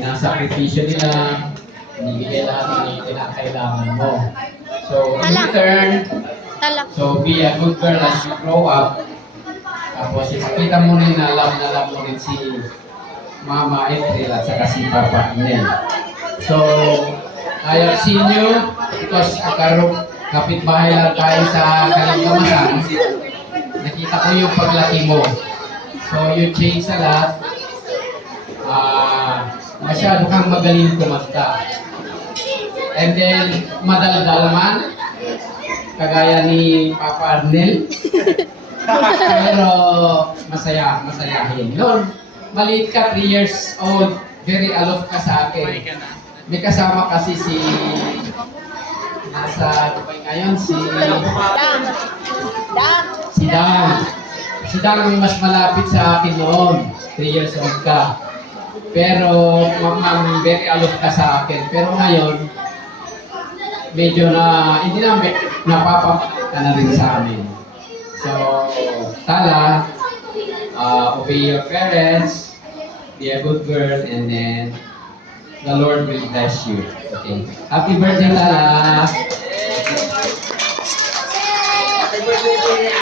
Sinasakripisyo nila, binibigay lahat ng kinakailangan mo. So, in return, so be a good girl as you grow up. Tapos, ipakita mo rin na love mo rin si Mama April at saka si Papa Nel. So, I have seen you because kapitbahay lang tayo sa Kalingamasan. Nakita ko yung paglaki mo. So, you change a lot. Masyado kang magaling kumanta. And then, madaldal man, kagaya ni Papa Arnel. Pero, masayahin. Noon, maliit ka, 3 years old, very aloof ka sa akin. May kasama kasi nasa Dubai ngayon, si Dan. Si Dan ang mas malapit sa akin noon, 3 years old ka. Pero, very aloof ka sa akin. Pero ngayon, medyo hindi na napapakita ka na rin sa amin. So, Tala, obey your parents, be a good girl, and then the Lord will bless you. Okay. Happy birthday, Tala!